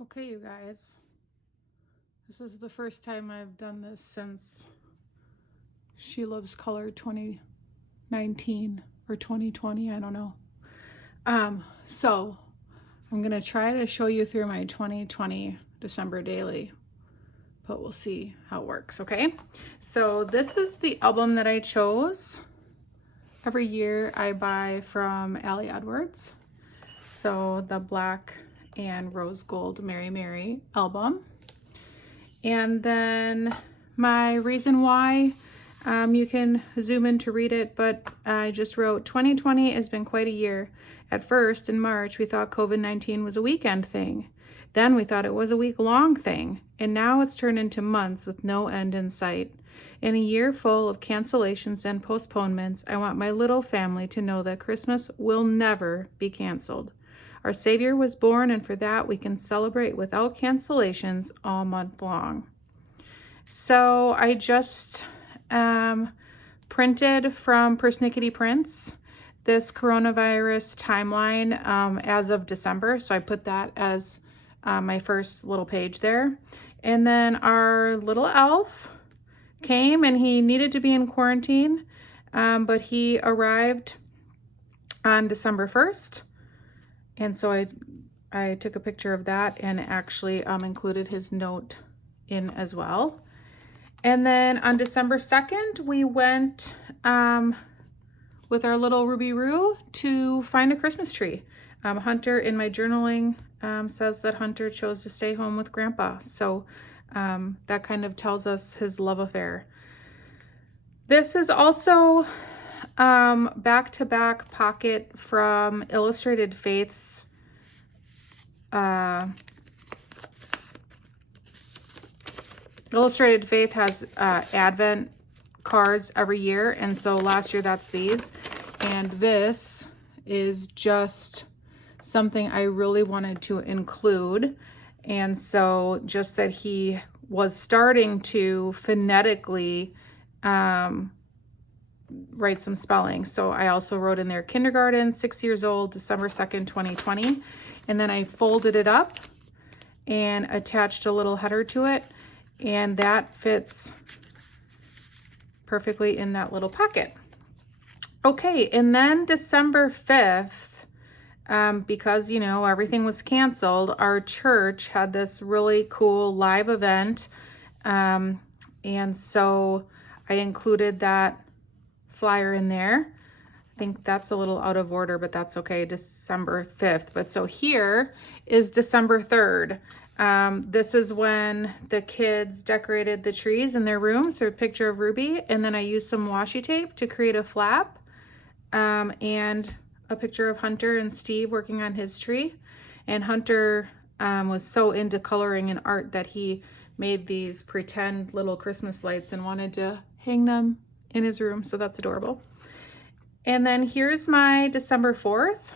Okay, you guys, this is the first time I've done this since She Loves Color 2019 or 2020, I don't know. So I'm gonna try to show you through my 2020 December daily, but we'll see how it works, okay? So this is the album that I chose. Every year I buy from Elle. So the black and rose gold Mary Mary album. And then my reason why, you can zoom in to read it, but I just wrote 2020 has been quite a year. At first in March we thought COVID-19 was a weekend thing. Then we thought it was a week-long thing, and now it's turned into months with no end in sight. In a year full of cancellations and postponements, I want my little family to know that Christmas will never be canceled. Our Savior was born, and for that we can celebrate without cancellations all month long. So I just printed from Persnickety Prints this coronavirus timeline as of December. So I put that as my first little page there. And then our little elf came, and he needed to be in quarantine, but he arrived on December 1st. And so I took a picture of that and actually included his note in as well. And then on December 2nd, we went with our little Ruby Roo to find a Christmas tree. Hunter, in my journaling, says that Hunter chose to stay home with Grandpa. So that kind of tells us his love affair. This is also back-to-back pocket from Illustrated Faith's Illustrated Faith has Advent cards every year, and so last year that's these, and this is just something I really wanted to include. And so just that he was starting to phonetically write some spelling. So I also wrote in there kindergarten, 6 years old, December 2nd, 2020. And then I folded it up and attached a little header to it. And that fits perfectly in that little pocket. Okay, and then December 5th, because, you know, everything was canceled, our church had this really cool live event. And so I included that flyer in there. I think that's a little out of order, but that's okay, December 5th. But so here is December 3rd. This is when the kids decorated the trees in their rooms. So a picture of Ruby, and then I used some washi tape to create a flap, and a picture of Hunter and Steve working on his tree. And Hunter was so into coloring and art that he made these pretend little Christmas lights and wanted to hang them in his room, so that's adorable. And then here's my December 4th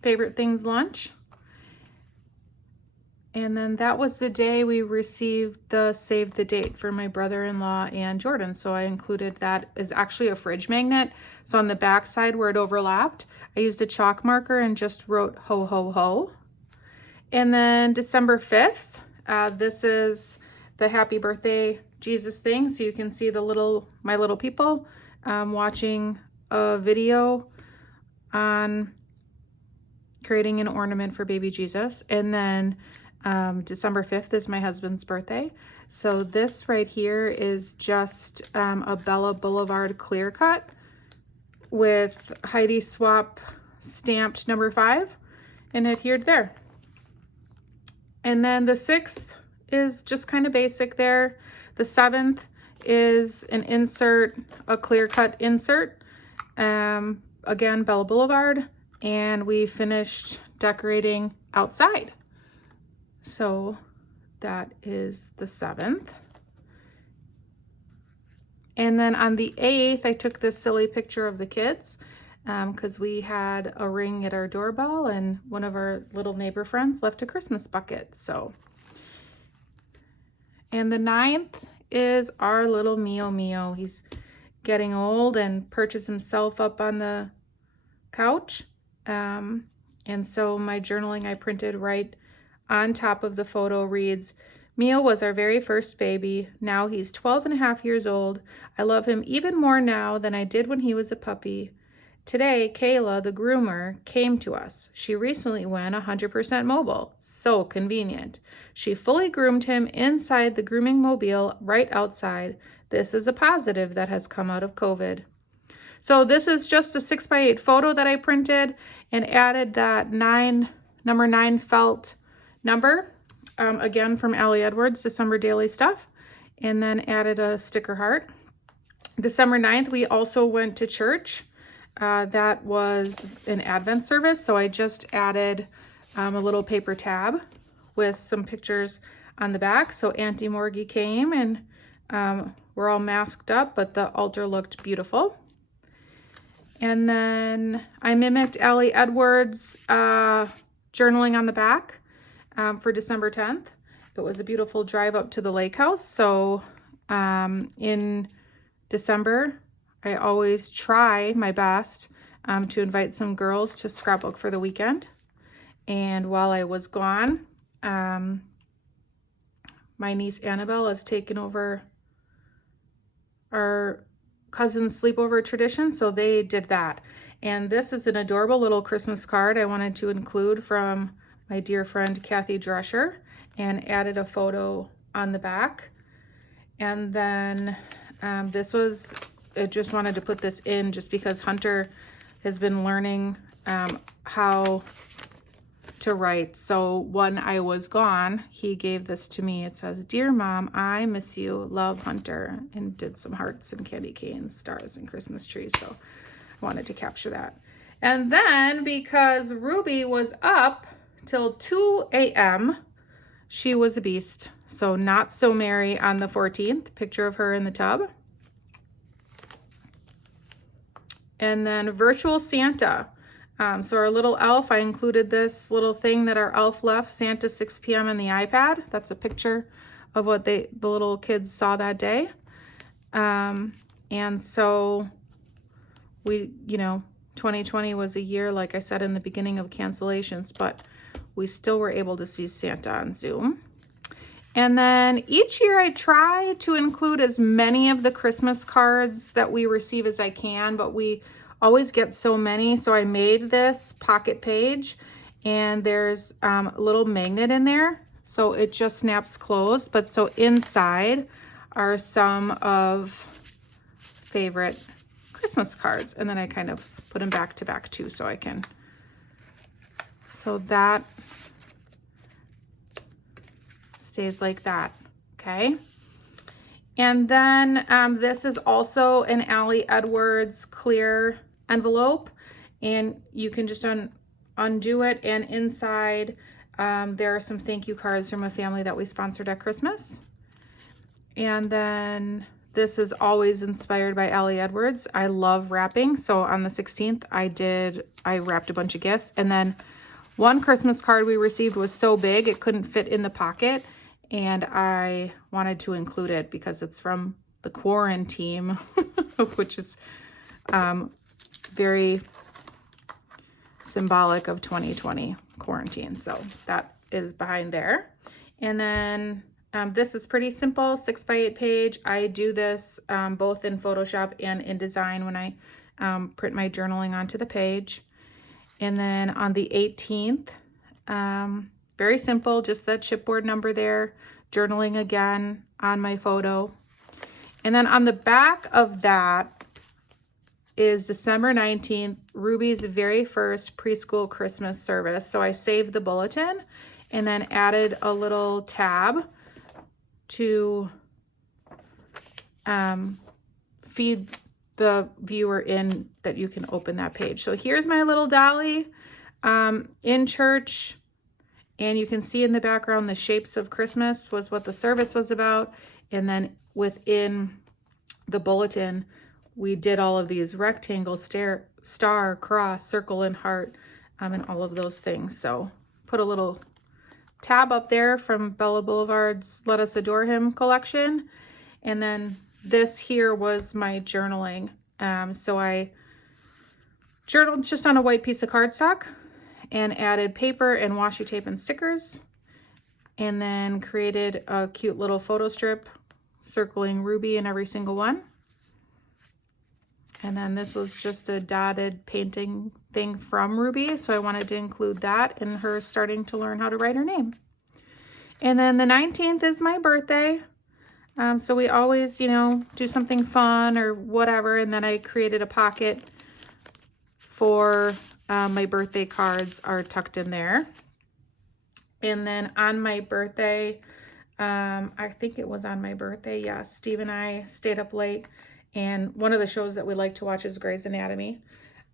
favorite things lunch. And then that was the day we received the save the date for my brother-in-law and Jordan. So I included that as actually a fridge magnet. So on the back side where it overlapped, I used a chalk marker and just wrote ho ho ho. And then December 5th, this is the happy birthday Jesus thing. So you can see my little people watching a video on creating an ornament for baby Jesus. And then December 5th is my husband's birthday. So this right here is just a Bella Blvd clear cut with Heidi Swap stamped number 5 and adhered there. And then the 6th is just kind of basic there. The 7th is an insert, a clear cut insert. Again, Bella Blvd. And we finished decorating outside. So that is the 7th. And then on the 8th, I took this silly picture of the kids because we had a ring at our doorbell, and one of our little neighbor friends left a Christmas bucket. So, and the 9th is our little Mio. He's getting old and perches himself up on the couch. And so my journaling I printed right on top of the photo reads, Mio was our very first baby. Now he's 12 and a half years old. I love him even more now than I did when he was a puppy. Today, Kayla, the groomer, came to us. She recently went 100% mobile. So convenient. She fully groomed him inside the grooming mobile right outside. This is a positive that has come out of COVID. So this is just a 6x8 photo that I printed and added that number 9 felt number, again from Elle Edwards, December Daily stuff, and then added a sticker heart. December 9th, we also went to church. That was an Advent service, so I just added a little paper tab with some pictures on the back. So Auntie Morgie came, and we're all masked up, but the altar looked beautiful. And then I mimicked Elle Edwards' journaling on the back for December 10th. It was a beautiful drive up to the lake house. So in December, I always try my best to invite some girls to scrapbook for the weekend. And while I was gone, my niece Annabelle has taken over our cousin's sleepover tradition, so they did that. And this is an adorable little Christmas card I wanted to include from my dear friend Kathy Drescher, and added a photo on the back. And then I just wanted to put this in just because Hunter has been learning how to write. So when I was gone, he gave this to me. It says, Dear Mom, I miss you. Love, Hunter. And did some hearts and candy canes, stars and Christmas trees. So I wanted to capture that. And then because Ruby was up till 2 a.m., she was a beast. So not so merry on the 14th. Picture of her in the tub. And then virtual Santa. So our little elf, I included this little thing that our elf left, Santa 6 p.m. on the iPad. That's a picture of what the little kids saw that day. And so 2020 was a year, like I said in the beginning, of cancellations, but we still were able to see Santa on Zoom. And then each year I try to include as many of the Christmas cards that we receive as I can, but we always get so many. So I made this pocket page, and there's a little magnet in there, so it just snaps closed. But so inside are some of favorite Christmas cards, and then I kind of put them back to back too, so I can, so that stays like that. Okay. And then this is also an Elle Edwards clear envelope, and you can just undo it, and inside there are some thank you cards from a family that we sponsored at Christmas. And then this is always inspired by Elle Edwards. I love wrapping, so on the 16th I wrapped a bunch of gifts, and then one Christmas card we received was so big it couldn't fit in the pocket, and I wanted to include it because it's from the quarantine, which is very symbolic of 2020 quarantine. So that is behind there. And then this is pretty simple, 6x8 page. I do this both in Photoshop and InDesign when I print my journaling onto the page. And then on the 18th, very simple, just that chipboard number there, journaling again on my photo. And then on the back of that is December 19th, Ruby's very first preschool Christmas service. So I saved the bulletin and then added a little tab to feed the viewer in that you can open that page. So here's my little dolly in church. And you can see in the background the shapes of Christmas was what the service was about. And then within the bulletin, we did all of these rectangle, star, cross, circle, and heart, and all of those things. So put a little tab up there from Bella Blvd's Let Us Adore Him collection. And then this here was my journaling. So I journaled just on a white piece of cardstock, and added paper and washi tape and stickers, and then created a cute little photo strip circling Ruby in every single one. And then this was just a dotted painting thing from Ruby, so I wanted to include that in her starting to learn how to write her name. And then the 19th is my birthday. So we always, you know, do something fun or whatever. And then I created a pocket for my birthday cards are tucked in there. And then on my birthday, I think it was on my birthday, yes, Steve and I stayed up late, and one of the shows that we like to watch is Grey's Anatomy.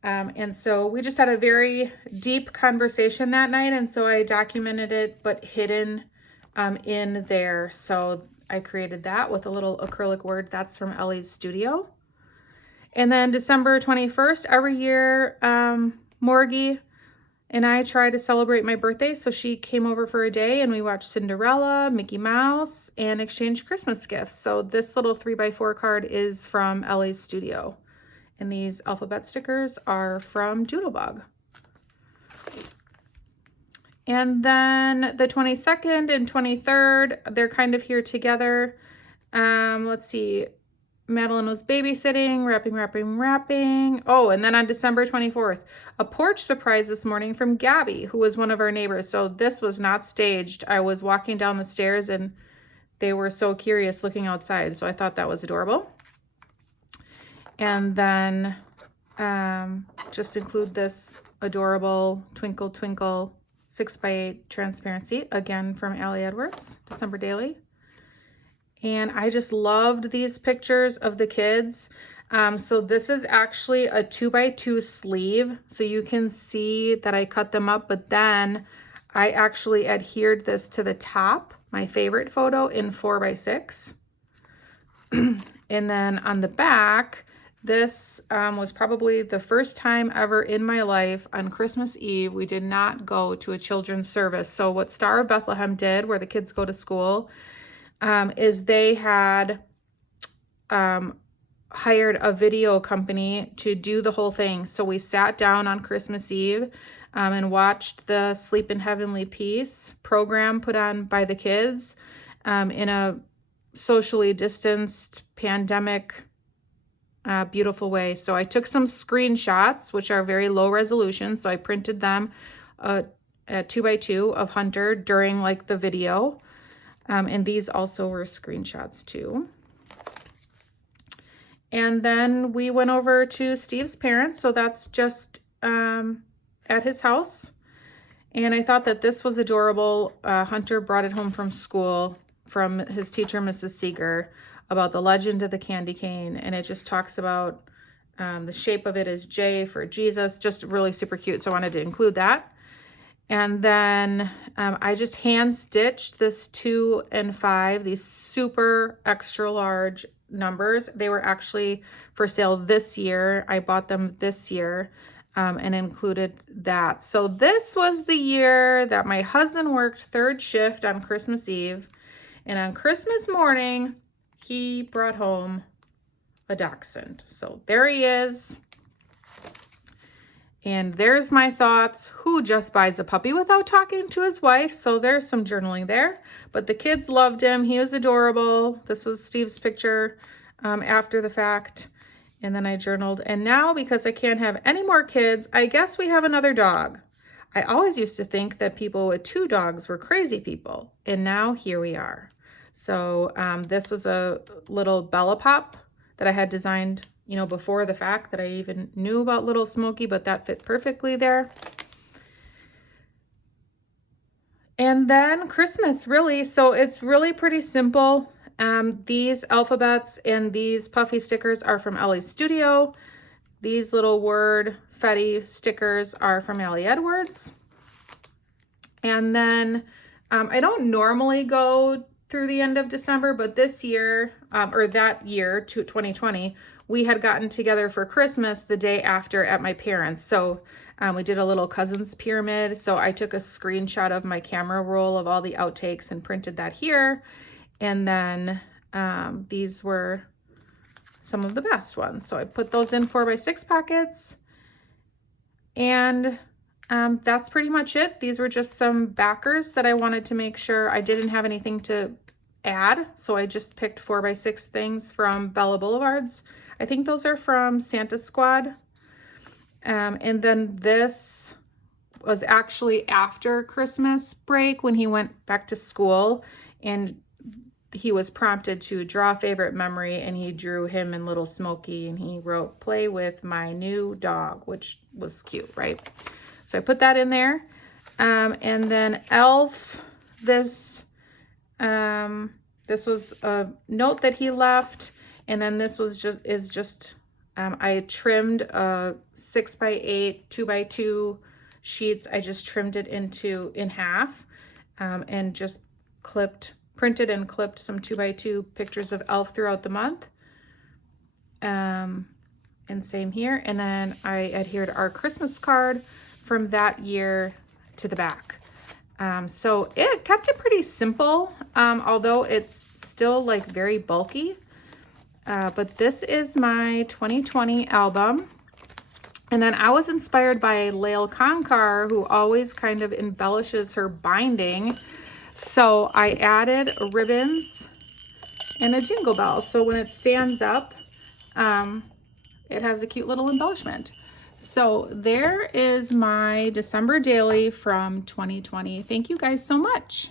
And so we just had a very deep conversation that night, and so I documented it, but hidden in there. So I created that with a little acrylic word. That's from Elle's studio. And then December 21st, every year, Morgie and I try to celebrate my birthday. So she came over for a day and we watched Cinderella, Mickey Mouse, and exchanged Christmas gifts. So this little 3x4 card is from Elle's studio. And these alphabet stickers are from Doodlebug. And then the 22nd and 23rd, they're kind of here together. Let's see. Madeline was babysitting, wrapping. Oh, and then on December 24th, a porch surprise this morning from Gabby, who was one of our neighbors. So this was not staged. I was walking down the stairs and they were so curious looking outside. So I thought that was adorable. And then just include this adorable Twinkle Twinkle 6x8 transparency, again from Elle Edwards, December Daily. And I just loved these pictures of the kids. So this is actually a 2x2 sleeve. So you can see that I cut them up, but then I actually adhered this to the top, my favorite photo, in 4x6. And then on the back, this was probably the first time ever in my life on Christmas Eve, we did not go to a children's service. So what Star of Bethlehem did, where the kids go to school, is they had hired a video company to do the whole thing. So we sat down on Christmas Eve and watched the Sleep in Heavenly Peace program put on by the kids in a socially distanced pandemic beautiful way. So I took some screenshots, which are very low resolution. So I printed them at 2x2 of Hunter during like the video. And these also were screenshots too. And then we went over to Steve's parents. So that's just at his house. And I thought that this was adorable. Hunter brought it home from school from his teacher, Mrs. Seeger, about the legend of the candy cane. And it just talks about the shape of it is J for Jesus. Just really super cute. So I wanted to include that. And then I just hand stitched this 2 and 5, these super extra large numbers. They were actually for sale this year. I bought them this year and included that. So this was the year that my husband worked third shift on Christmas Eve. And on Christmas morning, he brought home a dachshund. So there he is. And there's my thoughts. Who just buys a puppy without talking to his wife? So there's some journaling there. But the kids loved him. He was adorable. This was Steve's picture after the fact. And then I journaled. And now, because I can't have any more kids, I guess we have another dog. I always used to think that people with 2 dogs were crazy people. And now here we are. So this was a little Bella Pop that I had designed, you know, before the fact that I even knew about little Smokey, but that fit perfectly there. And then Christmas, really. So it's really pretty simple. These alphabets and these puffy stickers are from Elle's studio. These little word fetty stickers are from Elle Edwards. And then I don't normally go through the end of December, but this year, or that year, 2020, we had gotten together for Christmas the day after at my parents'. So we did a little cousins pyramid. So I took a screenshot of my camera roll of all the outtakes and printed that here. And then these were some of the best ones. So I put those in 4x6 pockets. And that's pretty much it. These were just some backers that I wanted to make sure I didn't have anything to add. So I just picked 4x6 things from Bella Blvd's. I think those are from Santa Squad. And then this was actually after Christmas break when he went back to school, and he was prompted to draw a favorite memory, and he drew him and little Smokey, and he wrote, "Play with my new dog," which was cute, right? So I put that in there. And then Elf, this was a note that he left. And then this was just I trimmed a 6x8, 2x2 sheets. I just trimmed it in half, and just printed and clipped some 2x2 pictures of Elf throughout the month. And same here. And then I adhered our Christmas card from that year to the back. So it kept it pretty simple, although it's still like very bulky. But this is my 2020 album. And then I was inspired by Lael Konkar, who always kind of embellishes her binding. So I added ribbons and a jingle bell. So when it stands up, it has a cute little embellishment. So there is my December daily from 2020. Thank you guys so much.